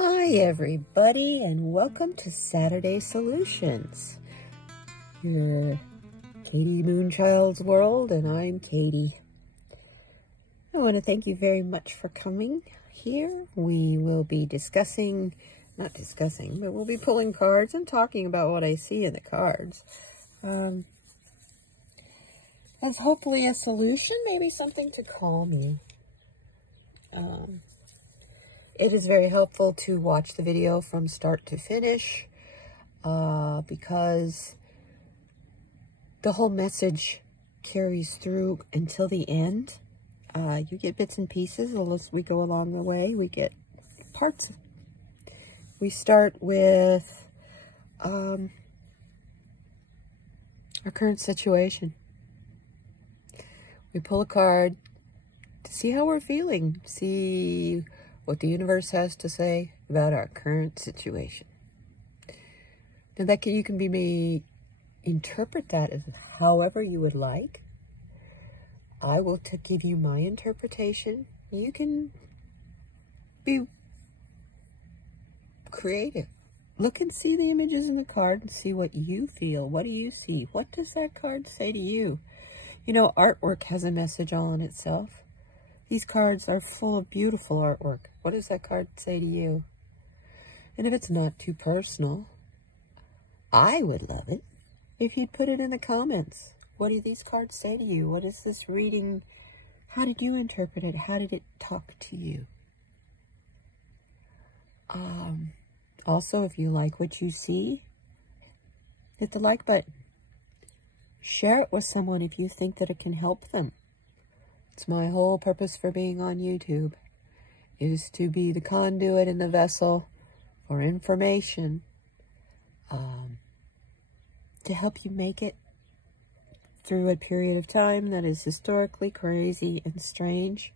Hi everybody, and welcome to Saturday Solutions. You're Katie MoonChild's World, and I'm Katie. I want to thank you very much for coming here. We will be not discussing, but we'll be pulling cards and talking about what I see in the cards. As hopefully a solution, maybe something to calm you. It is very helpful to watch the video from start to finish because the whole message carries through until the end. You get bits and pieces as we go along the way. We get parts. We start with our current situation. We pull a card to see how we're feeling, see what the universe has to say about our current situation. Now you can interpret that as however you would like. I will give you my interpretation. You can be creative. Look and see the images in the card and see what you feel. What do you see? What does that card say to you? You know, artwork has a message all in itself. These cards are full of beautiful artwork. What does that card say to you? And if it's not too personal, I would love it if you'd put it in the comments. What do these cards say to you? What is this reading? How did you interpret it? How did it talk to you? Also, if you like what you see, hit the like button. Share it with someone if you think that it can help them. It's my whole purpose for being on YouTube, is to be the conduit and the vessel for information, to help you make it through a period of time that is historically crazy and strange,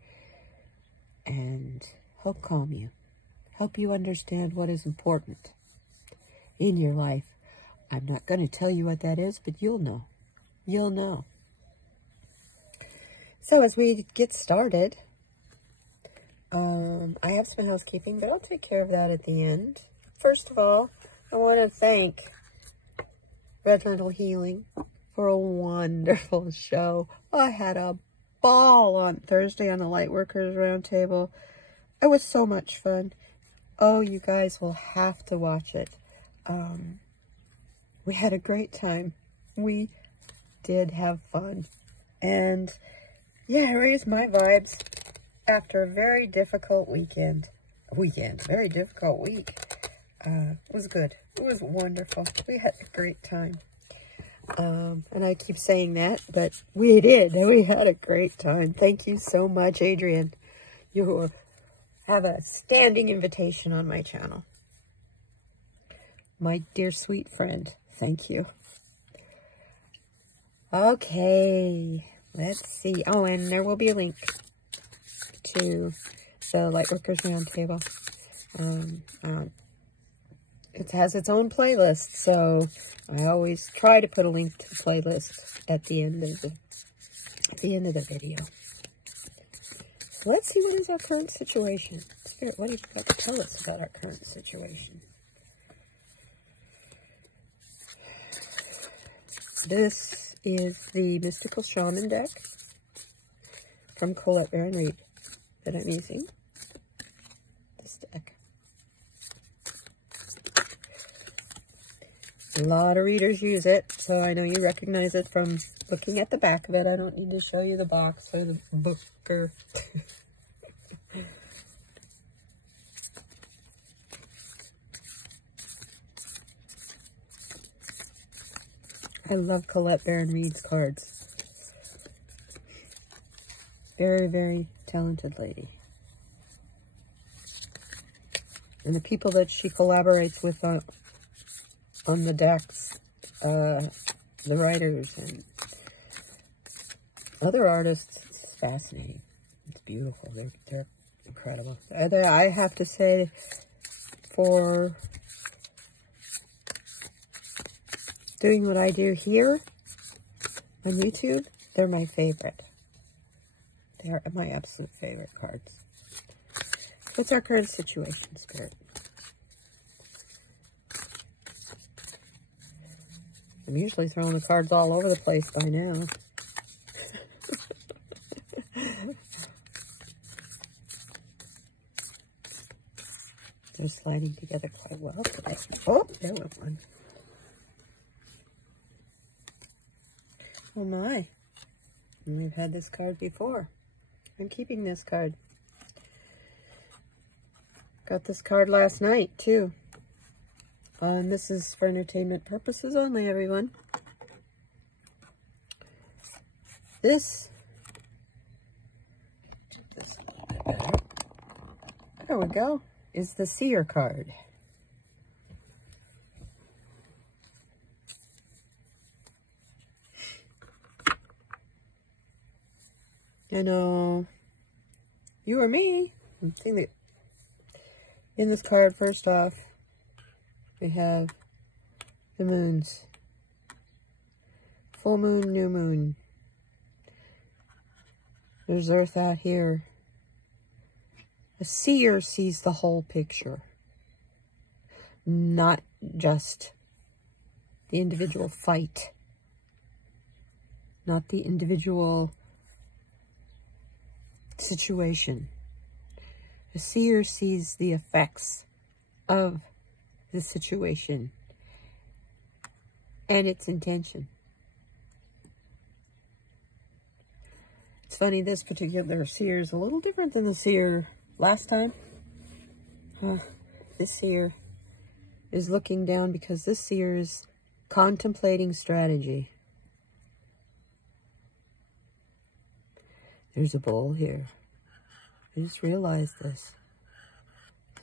and help calm you, help you understand what is important in your life. I'm not going to tell you what that is, but you'll know. You'll know. So as we get started, I have some housekeeping, but I'll take care of that at the end. First of all, I want to thank Red Lentil Healing for a wonderful show. I had a ball on Thursday on the Lightworkers Roundtable. It was so much fun. Oh, you guys will have to watch it. We had a great time. We did have fun. And yeah, I raised my vibes after a very difficult very difficult week. It was good. It was wonderful. We had a great time. And I keep saying that, but we did. We had a great time. Thank you so much, Adrian. You have a standing invitation on my channel. My dear sweet friend, thank you. Okay. Let's see. Oh, and there will be a link to the Lightworkers Roundtable. It has its own playlist, so I always try to put a link to the playlist at the end of the video. So let's see, what is our current situation? Spirit, what do you got to tell us about our current situation? This is the Mystical Shaman deck from Colette Baron Reed that I'm using. This deck. A lot of readers use it, so I know you recognize it from looking at the back of it. I don't need to show you the box or the book or... I love Colette Baron Reed's cards. Very, very talented lady. And the people that she collaborates with on the decks, the writers and other artists, it's fascinating. It's beautiful. They're incredible. I have to say, for doing what I do here on YouTube, they're my favorite. They are my absolute favorite cards. What's our current situation, Spirit? I'm usually throwing the cards all over the place by now. They're sliding together quite well today. Oh, there went one. Oh my. We've had this card before. I'm keeping this card. Got this card last night, too. This is for entertainment purposes only, everyone. This a little bit better. There we go. Is the Seer card. You know, you or me, I think that in this card, first off, we have the moons. Full moon, new moon. There's Earth out here. A seer sees the whole picture, not just the individual fight, not the individual situation. A seer sees the effects of the situation and its intention. It's funny, this particular seer is a little different than the seer last time. This seer is looking down because this seer is contemplating strategy. There's a bowl here. I just realized this.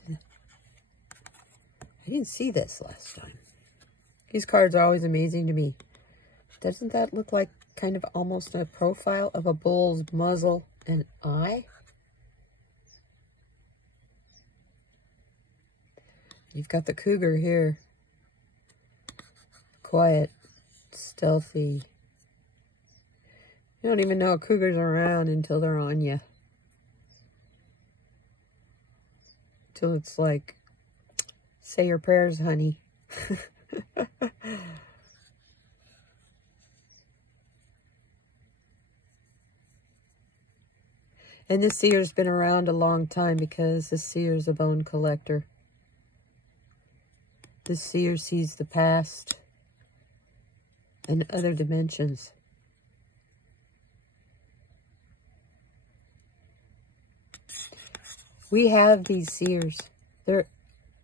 I didn't see this last time. These cards are always amazing to me. Doesn't that look like kind of almost a profile of a bull's muzzle and eye? You've got the cougar here. Quiet, stealthy. You don't even know a cougar's around until they're on you. Till it's like, say your prayers, honey. And this seer's been around a long time because this seer's a bone collector. This seer sees the past and other dimensions. We have these seers. They're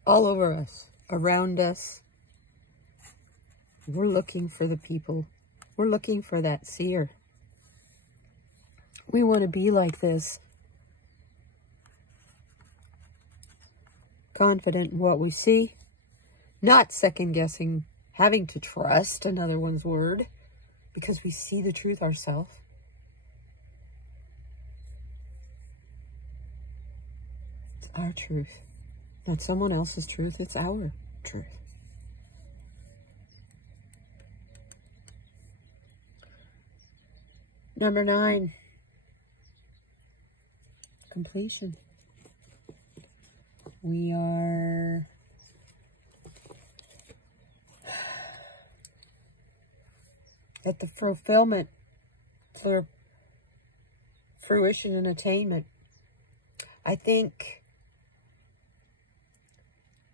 all over us, around us. We're looking for the people. We're looking for that seer. We want to be like this. Confident in what we see. Not second-guessing, having to trust another one's word because we see the truth ourselves. It's our truth. Not someone else's truth. It's our truth. Number 9. Completion. We are at the fulfillment, for fruition and attainment. I think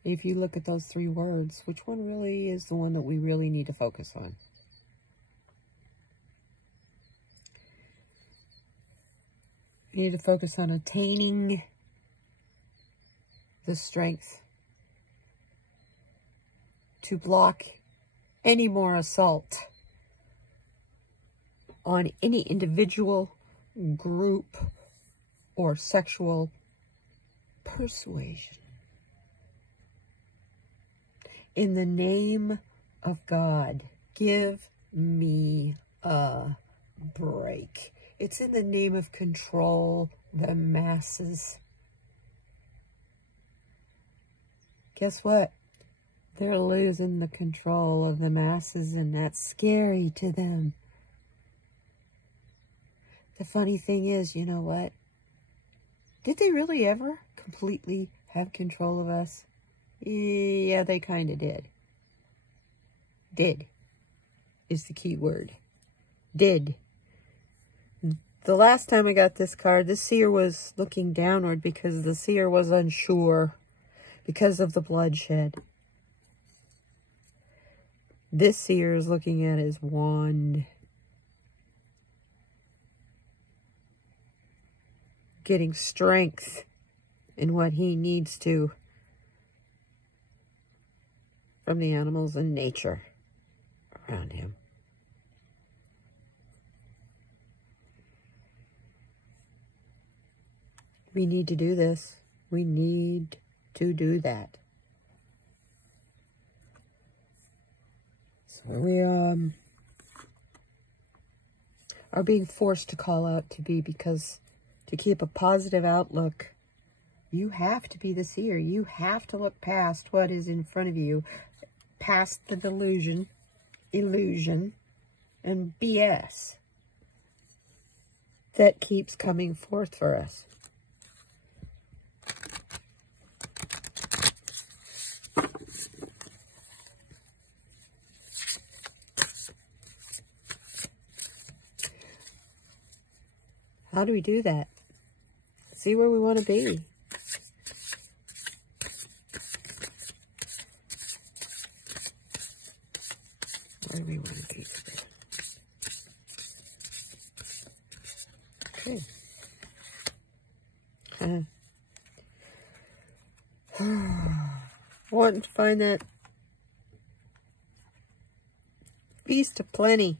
if you look at those 3 words, which one really is the one that we really need to focus on? We need to focus on attaining the strength to block any more assault on any individual, group, or sexual persuasion. In the name of God, give me a break. It's in the name of control the masses. Guess what? They're losing the control of the masses, and that's scary to them. The funny thing is, you know what? Did they really ever completely have control of us? Yeah, they kind of did. is the key word. Did. The last time I got this card, the seer was looking downward because the seer was unsure because of the bloodshed. This seer is looking at his wand, getting strength in what he needs to from the animals and nature around him. We need to do this. We need to do that. So we are being forced to call out to be, because to keep a positive outlook, you have to be the seer. You have to look past what is in front of you, past the delusion, illusion, and BS that keeps coming forth for us. How do we do that? See where we want to be. Where do we want to be today? Okay. Want to find that feast of plenty.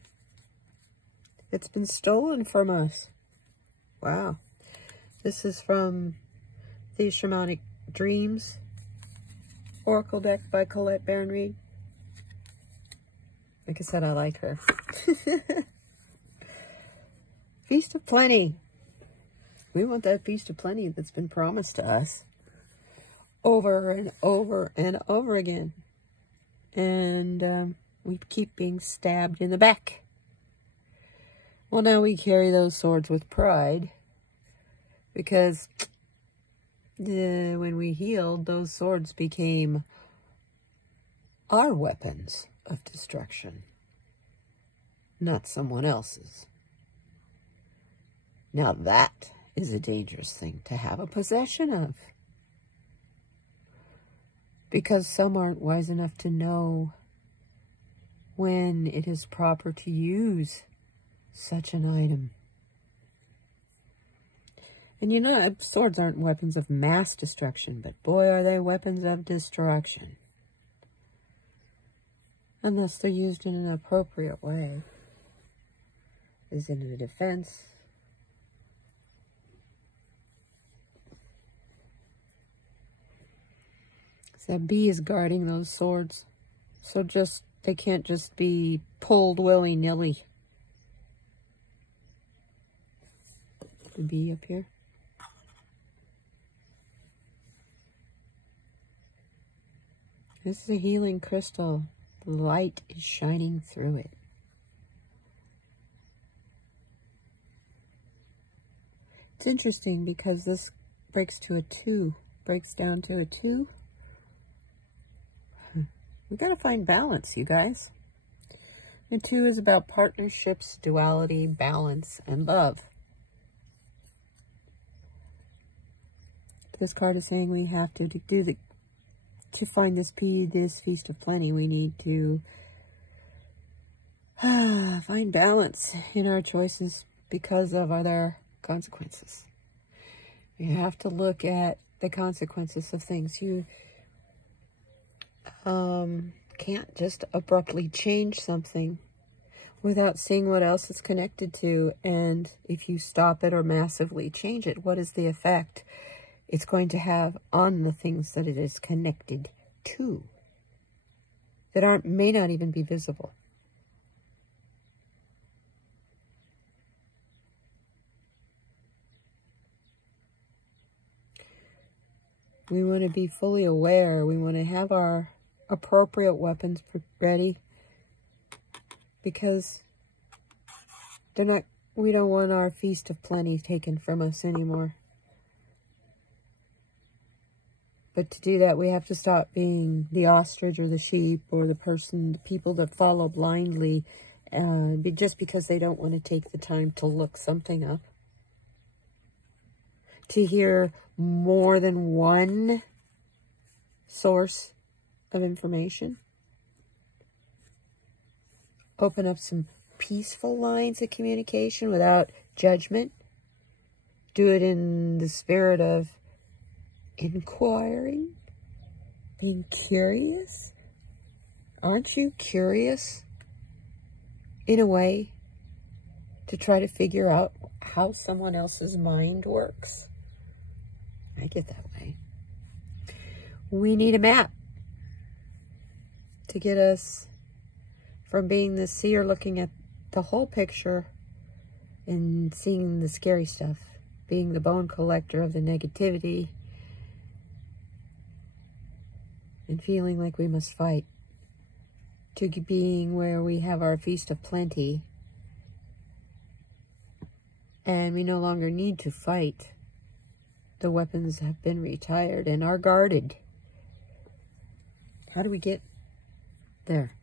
It's been stolen from us. Wow. This is from the Shamanic Dreams Oracle deck by Colette Baron-Reid. Like I said, I like her. Feast of Plenty. We want that Feast of Plenty that's been promised to us over and over and over again. And we keep being stabbed in the back. Well, now we carry those swords with pride, because when we healed, those swords became our weapons of destruction, not someone else's. Now that is a dangerous thing to have a possession of, because some aren't wise enough to know when it is proper to use such an item. And you know, swords aren't weapons of mass destruction, but boy, are they weapons of destruction. Unless they're used in an appropriate way. Is it a defense? So B is guarding those swords. So they can't just be pulled willy-nilly. The bee up here. This is a healing crystal. The light is shining through it. It's interesting because this breaks to a 2. Breaks down to a 2. We gotta find balance, you guys. The 2 is about partnerships, duality, balance, and love. This card is saying we have to find this Feast of Plenty. We need to find balance in our choices because of other consequences. You have to look at the consequences of things. You can't just abruptly change something without seeing what else it's connected to. And if you stop it or massively change it, what is the effect it's going to have on the things that it is connected to that may not even be visible? We want to be fully aware. We want to have our appropriate weapons ready, because we don't want our Feast of Plenty taken from us anymore. But to do that, we have to stop being the ostrich or the sheep or the people that follow blindly just because they don't want to take the time to look something up, to hear more than one source of information. Open up some peaceful lines of communication without judgment. Do it in the spirit of inquiring, being curious. Aren't you curious, in a way, to try to figure out how someone else's mind works? I get that way. We need a map to get us from being the seer looking at the whole picture and seeing the scary stuff, being the bone collector of the negativity and feeling like we must fight, to being where we have our feast of plenty and we no longer need to fight. The weapons have been retired and are guarded. How do we get there?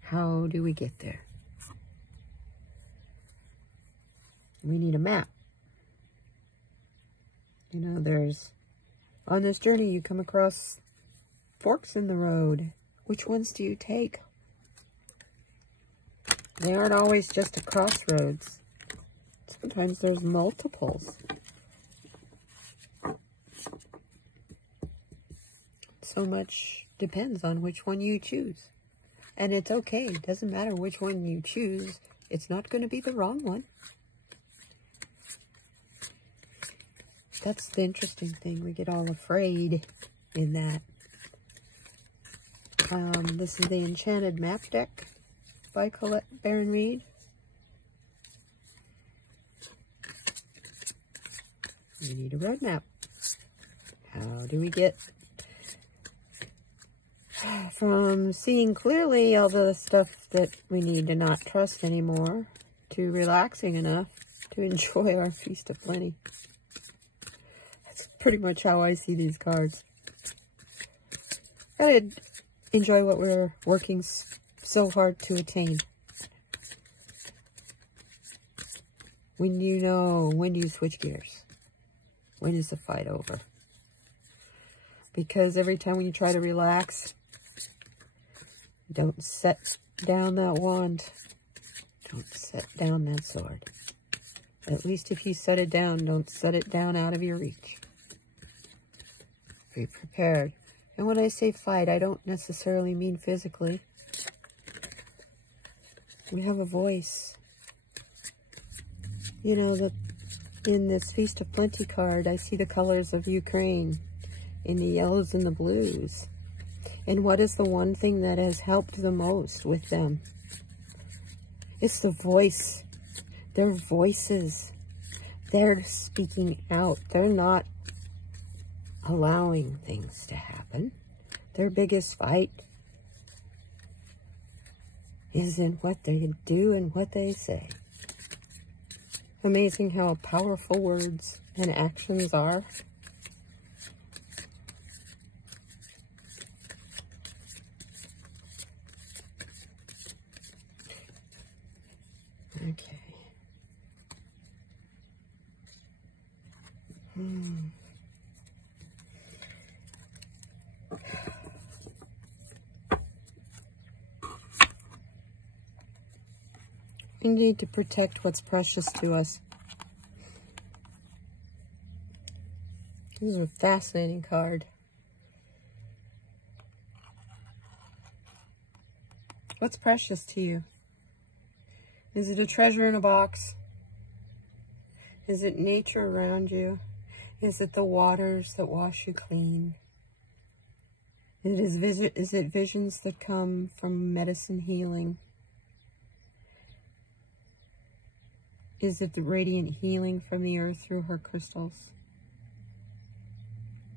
How do we get there? We need a map. You know, on this journey you come across forks in the road. Which ones do you take? They aren't always just a crossroads. Sometimes there's multiples. So much depends on which one you choose. And it's okay. It doesn't matter which one you choose. It's not going to be the wrong one. That's the interesting thing. We get all afraid in that. This is the Enchanted Map Deck by Colette Baron Reed. We need a roadmap. How do we get from seeing clearly all the stuff that we need to not trust anymore to relaxing enough to enjoy our feast of plenty? That's pretty much how I see these cards. Gotta enjoy what we're working so hard to attain. When do you switch gears? When is the fight over? Because every time when you try to relax, don't set down that wand. Don't set down that sword. At least if you set it down, don't set it down out of your reach. Be prepared. And when I say fight, I don't necessarily mean physically. We have a voice. You know, in this Feast of Plenty card, I see the colors of Ukraine in the yellows and the blues. And what is the one thing that has helped the most with them? It's the voice. Their voices. They're speaking out. They're not allowing things to happen. Their biggest fight is in what they do and what they say. Amazing how powerful words and actions are. Okay. We need to protect what's precious to us. This is a fascinating card. What's precious to you? Is it a treasure in a box? Is it nature around you? Is it the waters that wash you clean? Is it visions that come from medicine healing? Is it the radiant healing from the earth through her crystals?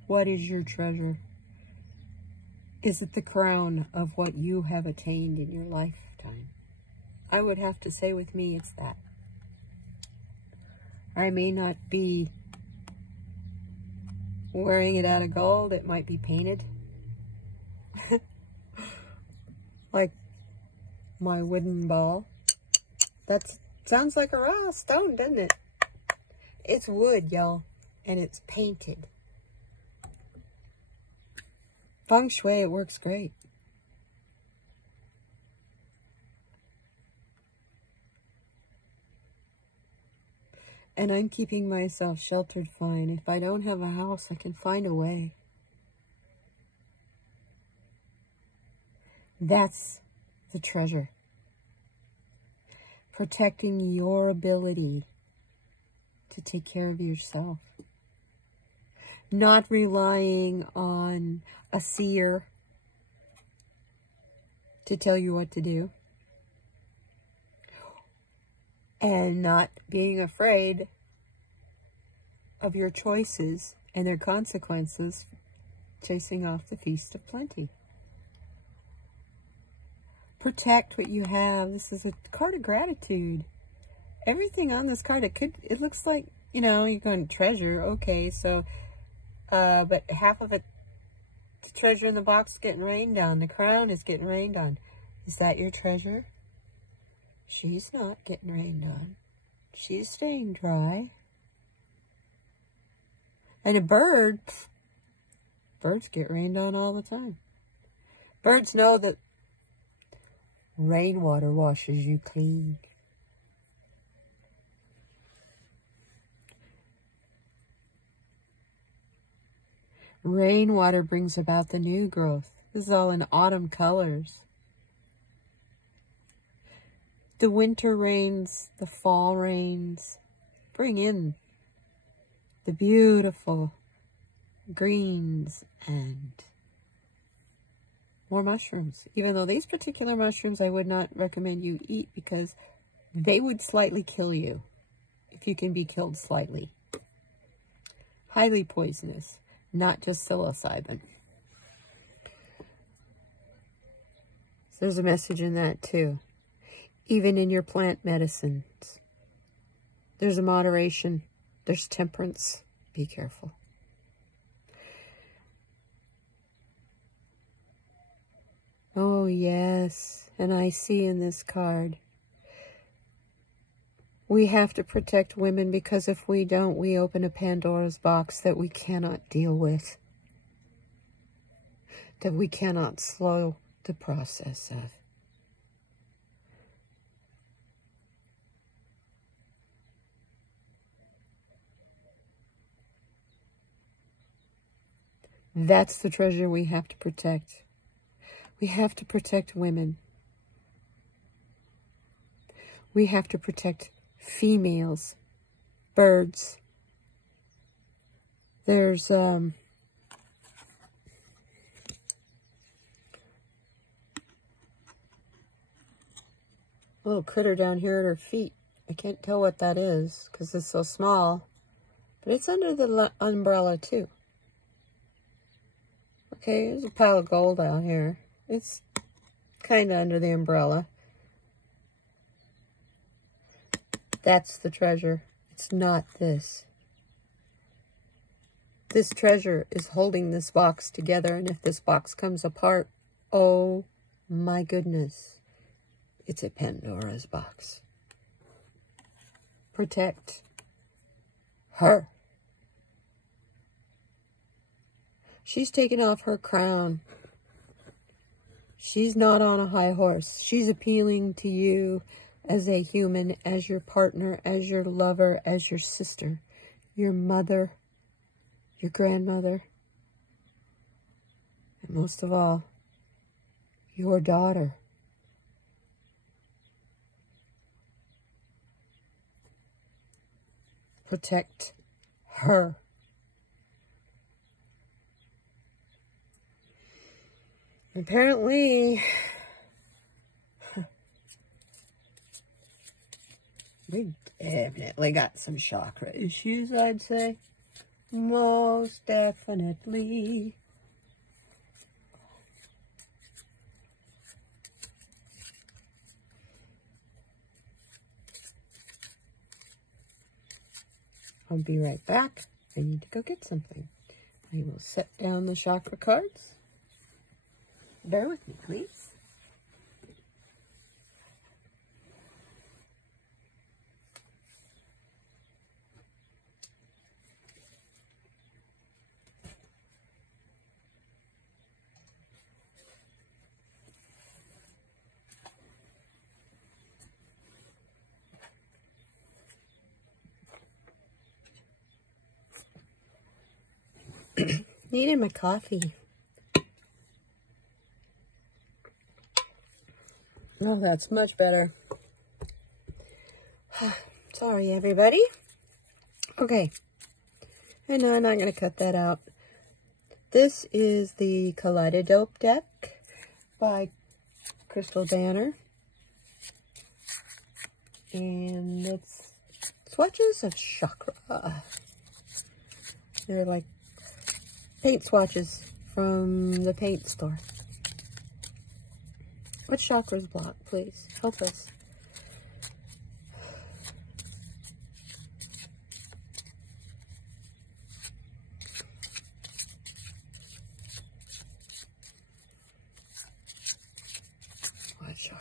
What is your treasure? Is it the crown of what you have attained in your lifetime? I would have to say with me, it's that. I may not be wearing it out of gold. It might be painted. Like my wooden ball. That sounds like a raw stone, doesn't it? It's wood, y'all, and it's painted. Feng Shui, it works great. And I'm keeping myself sheltered fine. If I don't have a house, I can find a way. That's the treasure. Protecting your ability to take care of yourself. Not relying on a seer to tell you what to do. And not being afraid of your choices and their consequences, chasing off the feast of plenty. Protect what you have. This is a card of gratitude. Everything on this card, it looks like, you know, you're going treasure. Okay, so, but half of it, the treasure in the box is getting rained on. The crown is getting rained on. Is that your treasure? She's not getting rained on. She's staying dry. And a bird, birds get rained on all the time. Birds know that rainwater washes you clean. Rainwater brings about the new growth. This is all in autumn colors. The winter rains, the fall rains, bring in the beautiful greens and more mushrooms. Even though these particular mushrooms I would not recommend you eat because they would slightly kill you if you can be killed slightly. Highly poisonous, not just psilocybin. So there's a message in that too. Even in your plant medicines, there's a moderation, there's temperance. Be careful. Oh, yes, and I see in this card, we have to protect women because if we don't, we open a Pandora's box that we cannot deal with, that we cannot slow the process of. That's the treasure we have to protect. We have to protect women. We have to protect females, birds. There's a little critter down here at her feet. I can't tell what that is because it's so small, but it's under the umbrella too. Okay, there's a pile of gold out here. It's kind of under the umbrella. That's the treasure. It's not this. This treasure is holding this box together, and if this box comes apart, oh my goodness, it's a Pandora's box. Protect her. She's taken off her crown. She's not on a high horse. She's appealing to you as a human, as your partner, as your lover, as your sister, your mother, your grandmother, and most of all, your daughter. Protect her. Apparently, we definitely got some chakra issues, I'd say. Most definitely. I'll be right back. I need to go get something. I will set down the chakra cards. Bear with me, please. Needed my coffee. Oh, that's much better. Sorry, everybody. Okay. And no, I'm not going to cut that out. This is the Kaleidodope deck by Crystal Banner. And it's swatches of chakra. They're like paint swatches from the paint store. What chakras block, please? Help us. What chakra?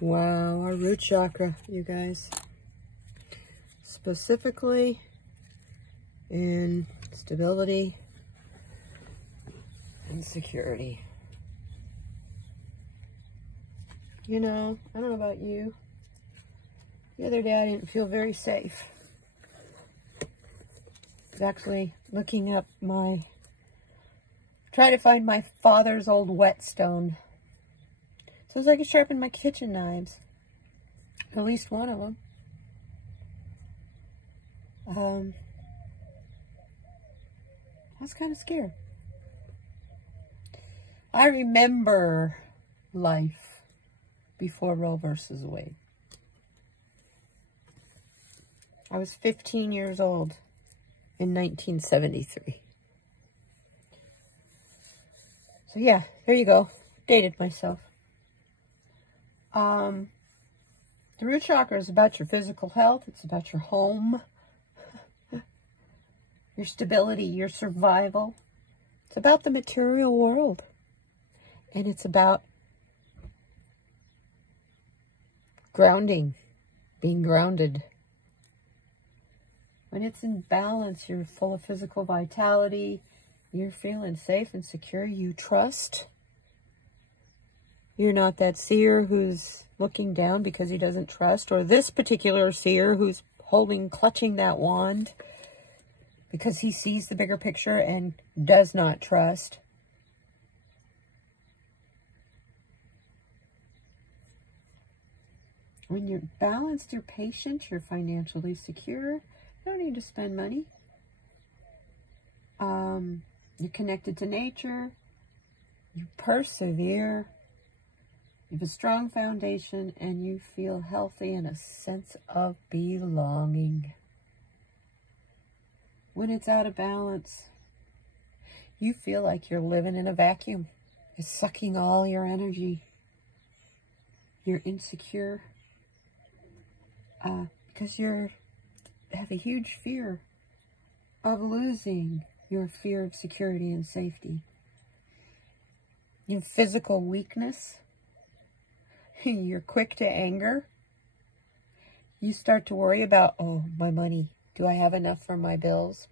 Wow, our root chakra, you guys. Specifically in stability and security. You know, I don't know about you. The other day I didn't feel very safe. I was actually looking up trying to find my father's old whetstone. So as I could sharpen my kitchen knives. At least one of them. I was kind of scared. I remember life before Roe versus Wade. I was 15 years old in 1973. So yeah, there you go. Dated myself. The root chakra is about your physical health. It's about your home, your stability, your survival. It's about the material world. And it's about grounding, being grounded. When it's in balance, you're full of physical vitality. You're feeling safe and secure. You trust. You're not that seer who's looking down because he doesn't trust, or this particular seer who's clutching that wand because he sees the bigger picture and does not trust. When you're balanced, you're patient, you're financially secure. You don't need to spend money. You're connected to nature. You persevere. You have a strong foundation, and you feel healthy and a sense of belonging. When it's out of balance, you feel like you're living in a vacuum. It's sucking all your energy. You're insecure because you have a huge fear of losing your fear of security and safety. You have physical weakness. You're quick to anger. You start to worry about, oh, my money. Do I have enough for my bills?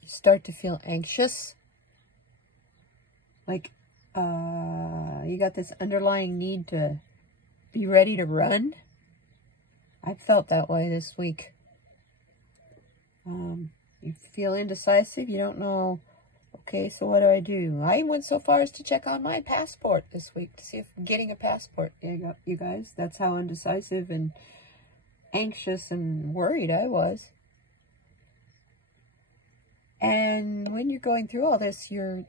You start to feel anxious. Like you got this underlying need to be ready to run. I felt that way this week. You feel indecisive. You don't know, okay, so what do? I went so far as to check on my passport this week to see if I'm getting a passport. You guys, that's how indecisive and anxious and worried I was. And when you're going through all this, you're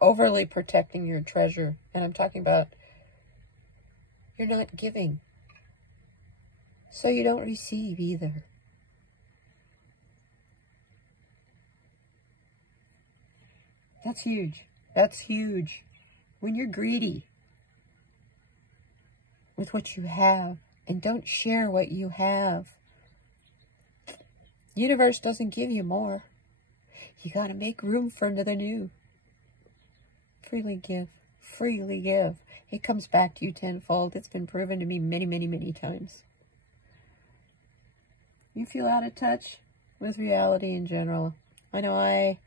overly protecting your treasure. And I'm talking about you're not giving. So you don't receive either. That's huge. That's huge. When you're greedy with what you have and don't share what you have, the universe doesn't give you more. You got to make room for the new. Freely give. Freely give. It comes back to you tenfold. It's been proven to me many, many, many times. You feel out of touch with reality in general. I know I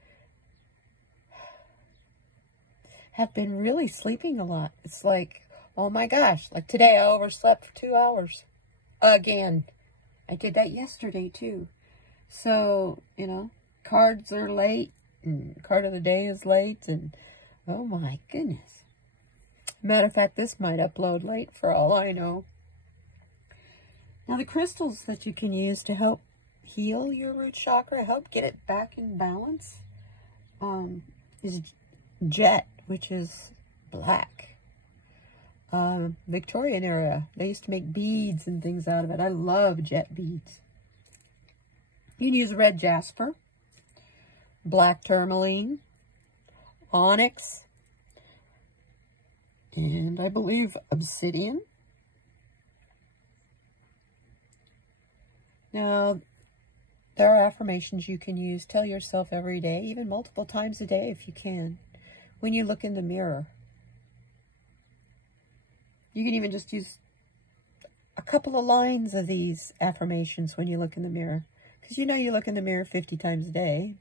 have been really sleeping a lot. It's like Oh my gosh, like today I overslept for 2 hours. Again. I did that yesterday too. So, you know, cards are late, and card of the day is late, and oh my goodness. Matter of fact, this might upload late for all I know. Now, the crystals that you can use to help heal your root chakra, help get it back in balance, is jet, which is black. Victorian era, they used to make beads and things out of it. I love jet beads. You can use red jasper, black tourmaline, onyx, and I believe obsidian. Now, there are affirmations you can use. Tell yourself every day, even multiple times a day if you can, when you look in the mirror. You can even just use a couple of lines of these affirmations when you look in the mirror. Because you know you look in the mirror 50 times a day.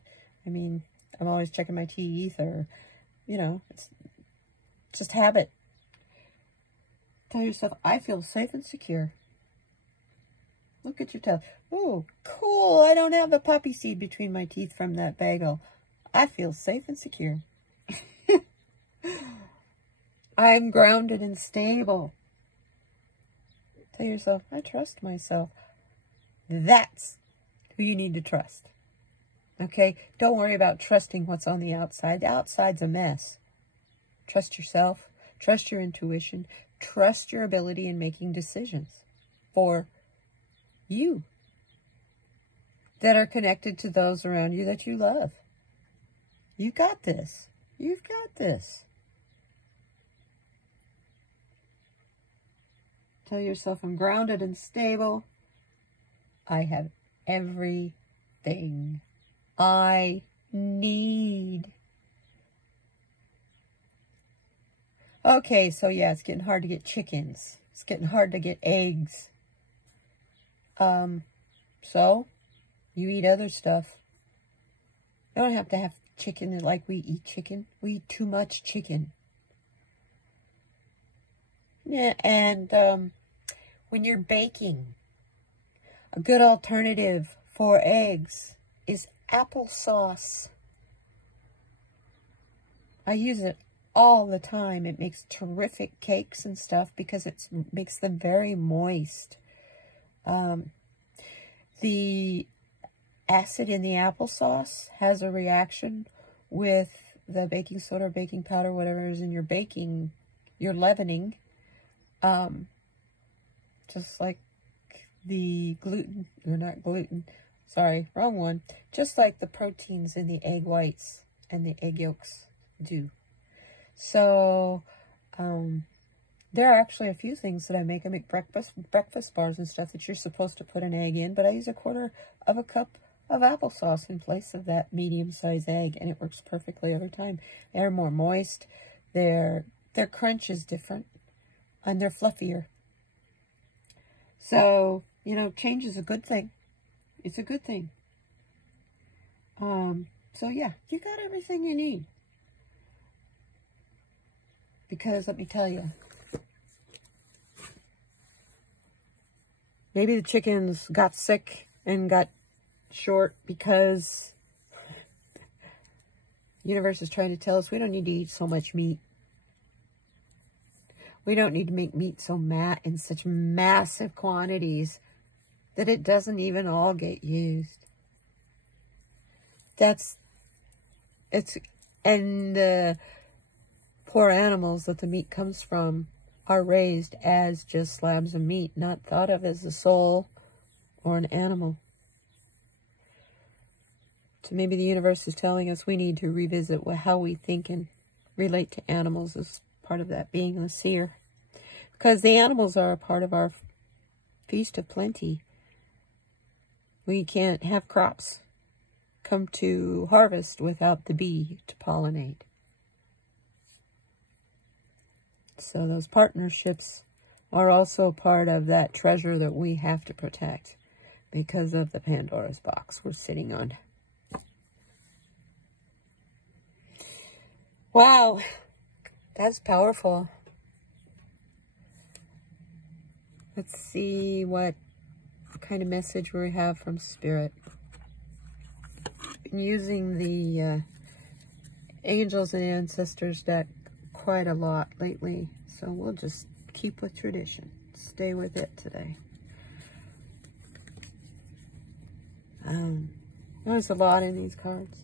I mean, I'm always checking my teeth or, you know, it's just habit. Tell yourself, I feel safe and secure. Look at your tail. Oh, cool. I don't have a poppy seed between my teeth from that bagel. I feel safe and secure. I'm grounded and stable. Tell yourself, I trust myself. That's who you need to trust. Okay? Don't worry about trusting what's on the outside. The outside's a mess. Trust yourself. Trust your intuition. Trust your ability in making decisions for you that are connected to those around you that you love. You got this. You've got this. Tell yourself, I'm grounded and stable. I have everything I need. Okay, so yeah, it's getting hard to get chickens. It's getting hard to get eggs. So you eat other stuff. You don't have to have chicken like we eat chicken. We eat too much chicken. Yeah, and when you're baking, a good alternative for eggs is applesauce. I use it all the time. It makes terrific cakes and stuff because it makes them very moist. The acid in the applesauce has a reaction with the baking soda or baking powder, whatever is in your baking, your leavening. Just like the gluten, or not gluten, sorry, wrong one. Just like the proteins in the egg whites and the egg yolks do. So, there are actually a few things that I make. I make breakfast bars and stuff that you're supposed to put an egg in, but I use 1/4 of a cup of applesauce in place of that medium-sized egg, and it works perfectly every time. They're more moist, their crunch is different, and they're fluffier. So, you know, change is a good thing. It's a good thing. So yeah, you got everything you need. Because let me tell you, maybe the chickens got sick and got short because the universe is trying to tell us we don't need to eat so much meat. We don't need to make meat so in such massive quantities that it doesn't even all get used. And the poor animals that the meat comes from are raised as just slabs of meat, not thought of as a soul or an animal. So maybe the universe is telling us we need to revisit how we think and relate to animals as part of that being a seer. Because the animals are a part of our feast of plenty. We can't have crops come to harvest without the bee to pollinate. So those partnerships are also part of that treasure that we have to protect because of the Pandora's box we're sitting on. Wow, that's powerful. Let's see what kind of message we have from Spirit. Been using the Angels and Ancestors deck quite a lot lately, so we'll just keep with tradition. Stay with it today. There's a lot in these cards.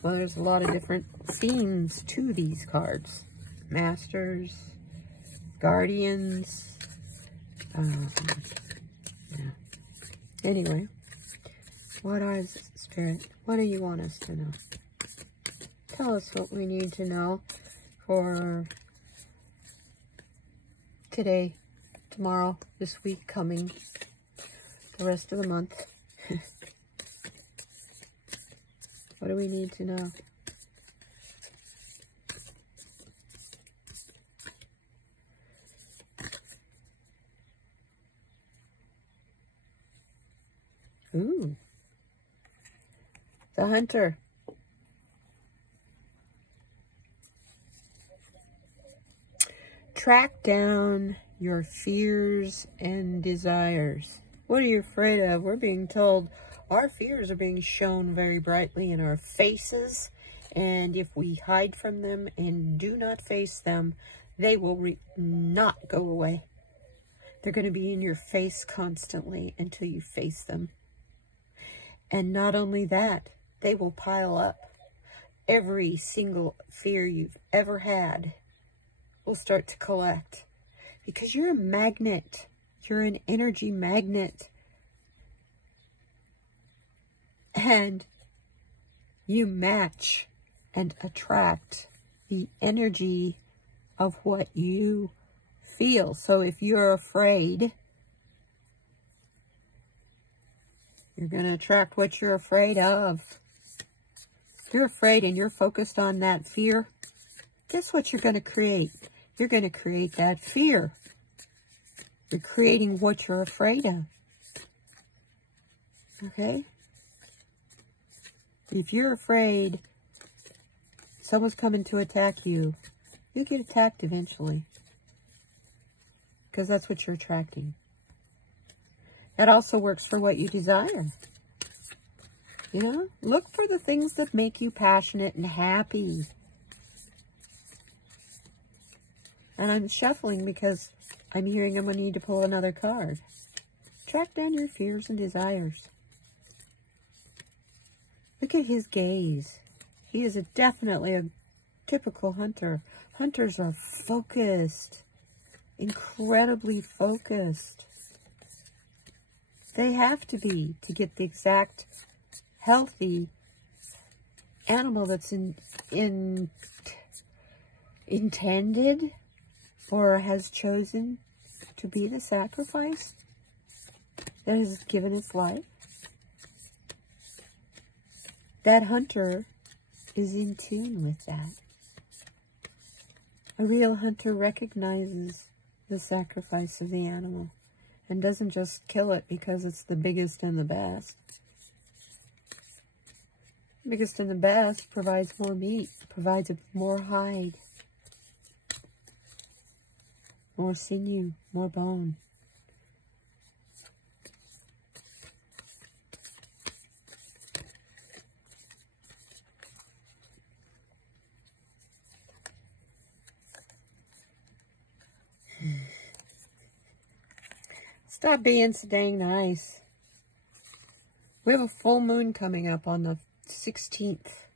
Well, there's a lot of different themes to these cards. Masters, Guardians. Yeah. Anyway, what is Spirit? What do you want us to know? Tell us what we need to know for today, tomorrow, this week coming, the rest of the month. What do we need to know? Ooh. The Hunter. Track down your fears and desires. What are you afraid of? We're being told our fears are being shown very brightly in our faces, and if we hide from them and do not face them, they will not go away. They're going to be in your face constantly until you face them. And not only that, they will pile up. Every single fear you've ever had will start to collect, because you're a magnet. You're an energy magnet. And you match and attract the energy of what you feel. So if you're afraid, you're going to attract what you're afraid of. If you're afraid and you're focused on that fear, guess what you're going to create? You're going to create that fear. You're creating what you're afraid of. Okay? If you're afraid someone's coming to attack you, you'll get attacked eventually. Because that's what you're attracting. That also works for what you desire. You know? Look for the things that make you passionate and happy. And I'm shuffling because I'm hearing I'm going to need to pull another card. Track down your fears and desires. Look at his gaze. He is definitely a typical hunter. Hunters are focused. Incredibly focused. They have to be to get the exact healthy animal that's intended or has chosen to be the sacrifice that has given its life. That hunter is in tune with that. A real hunter recognizes the sacrifice of the animal and doesn't just kill it because it's the biggest and the best. Biggest and the best provides more meat, provides more hide, more sinew, more bone. Stop being so dang nice. We have a full moon coming up on the 16th.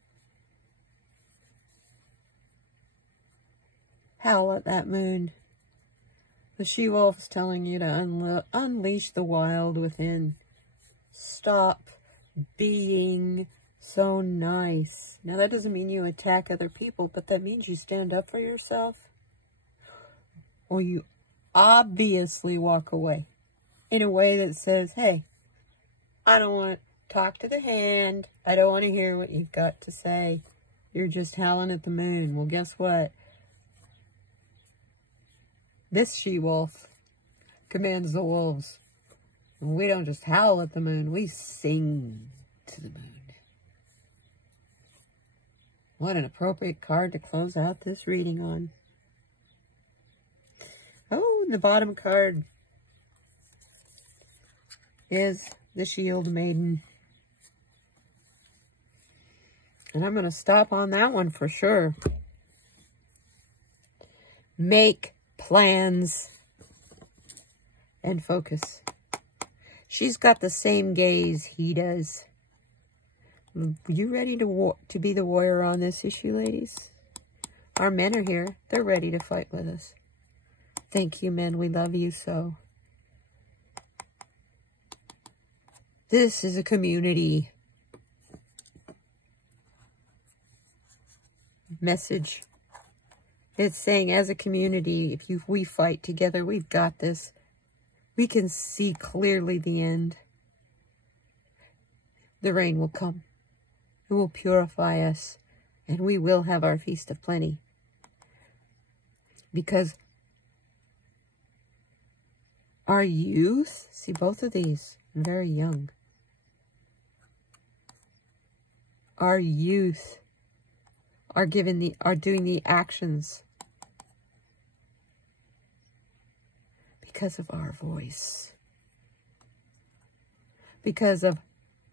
Howl at that moon. The she-wolf is telling you to unleash the wild within. Stop being so nice. Now, that doesn't mean you attack other people, but that means you stand up for yourself. Or you obviously walk away in a way that says, hey, I don't want to talk to the hand. I don't want to hear what you've got to say. You're just howling at the moon. Well, guess what? This she-wolf commands the wolves. And we don't just howl at the moon. We sing to the moon. What an appropriate card to close out this reading on. Oh, and the bottom card is the Shield Maiden. And I'm going to stop on that one for sure. Make plans and focus. She's got the same gaze he does. You ready to be the warrior on this issue, ladies? Our men are here. They're ready to fight with us. Thank you, men. We love you so. This is a community message. It's saying, as a community, if we fight together, we've got this. We can see clearly the end. The rain will come. It will purify us, and we will have our feast of plenty. Because our youth, see both of these, very young. Our youth are doing the actions because of our voice. Because of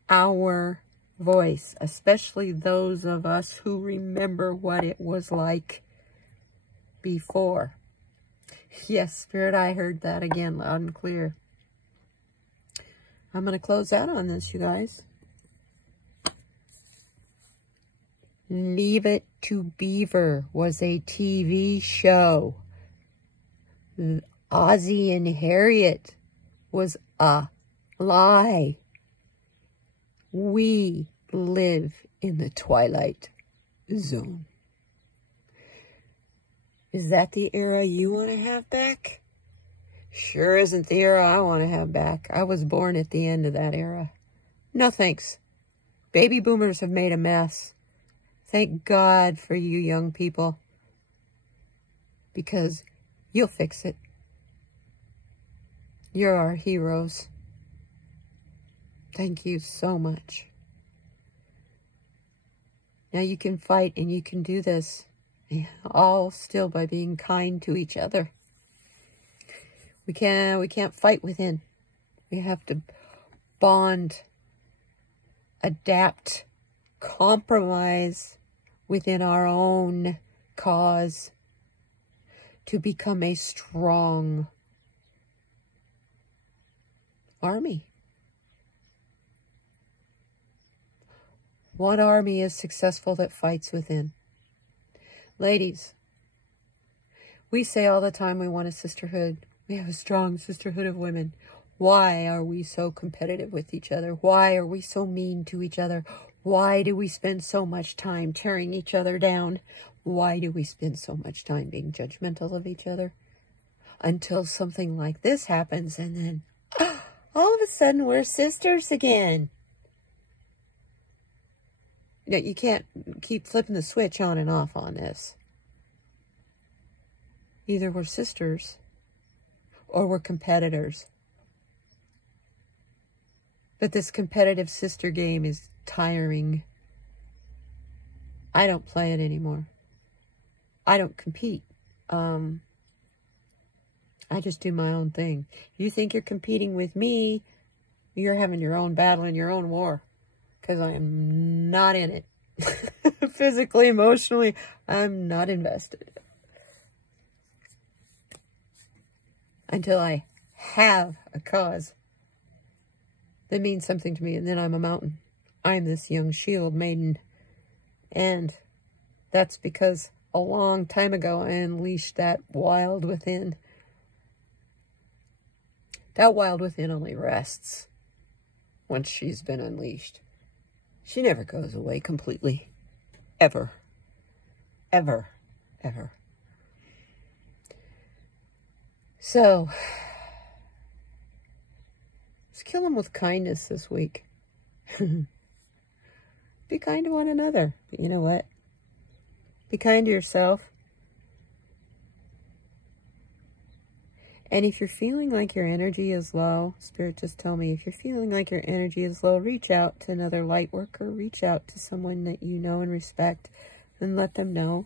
our voice, especially those of us who remember what it was like before. Yes, Spirit, I heard that again loud and clear. I'm going to close out on this, you guys. Leave It to Beaver was a TV show. Ozzie and Harriet was a lie. We live in the Twilight Zone. Is that the era you want to have back? Sure isn't the era I want to have back. I was born at the end of that era. No thanks. Baby boomers have made a mess. Thank God for you young people. Because you'll fix it. You're our heroes. Thank you so much. Now you can fight and you can do this. All still by being kind to each other. We can't fight within. We have to bond, adapt, compromise within our own cause to become a strong army. One army is successful that fights within. Ladies, we say all the time we want a sisterhood. We have a strong sisterhood of women. Why are we so competitive with each other? Why are we so mean to each other? Why do we spend so much time tearing each other down? Why do we spend so much time being judgmental of each other? Until something like this happens, and then all of a sudden we're sisters again. You can't keep flipping the switch on and off on this. Either we're sisters or we're competitors. But this competitive sister game is tiring. I don't play it anymore. I don't compete. I just do my own thing. If you think you're competing with me, you're having your own battle and your own war. Because I am not in it. Physically, emotionally, I'm not invested. Until I have a cause that means something to me, and then I'm a mountain. I'm this young shield maiden. And that's because a long time ago I unleashed that wild within. That wild within only rests once she's been unleashed. She never goes away completely. Ever. Ever. Ever. So, let's kill them with kindness this week. Be kind to one another. But you know what? Be kind to yourself. And if you're feeling like your energy is low, Spirit just tell me, if you're feeling like your energy is low, reach out to another light worker, reach out to someone that you know and respect, and let them know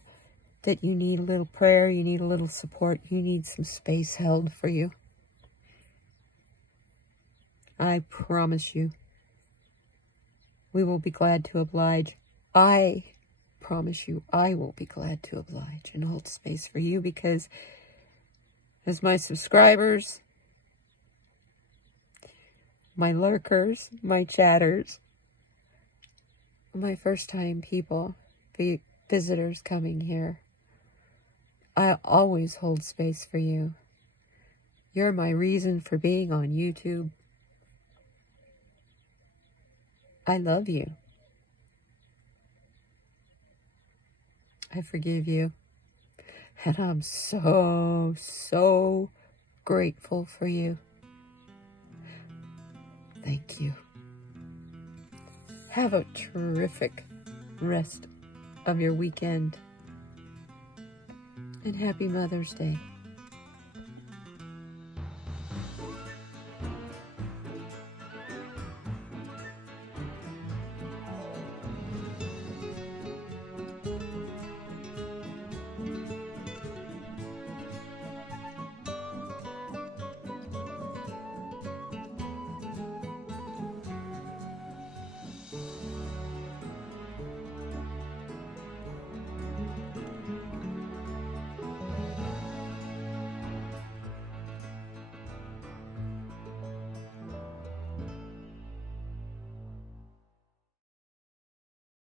that you need a little prayer, you need a little support, you need some space held for you. I promise you, we will be glad to oblige. I promise you, I will be glad to oblige and hold space for you, because as my subscribers, my lurkers, my chatters, my first-time people, visitors coming here, I always hold space for you. You're my reason for being on YouTube. I love you. I forgive you. And I'm so, so grateful for you. Thank you. Have a terrific rest of your weekend. And happy Mother's Day.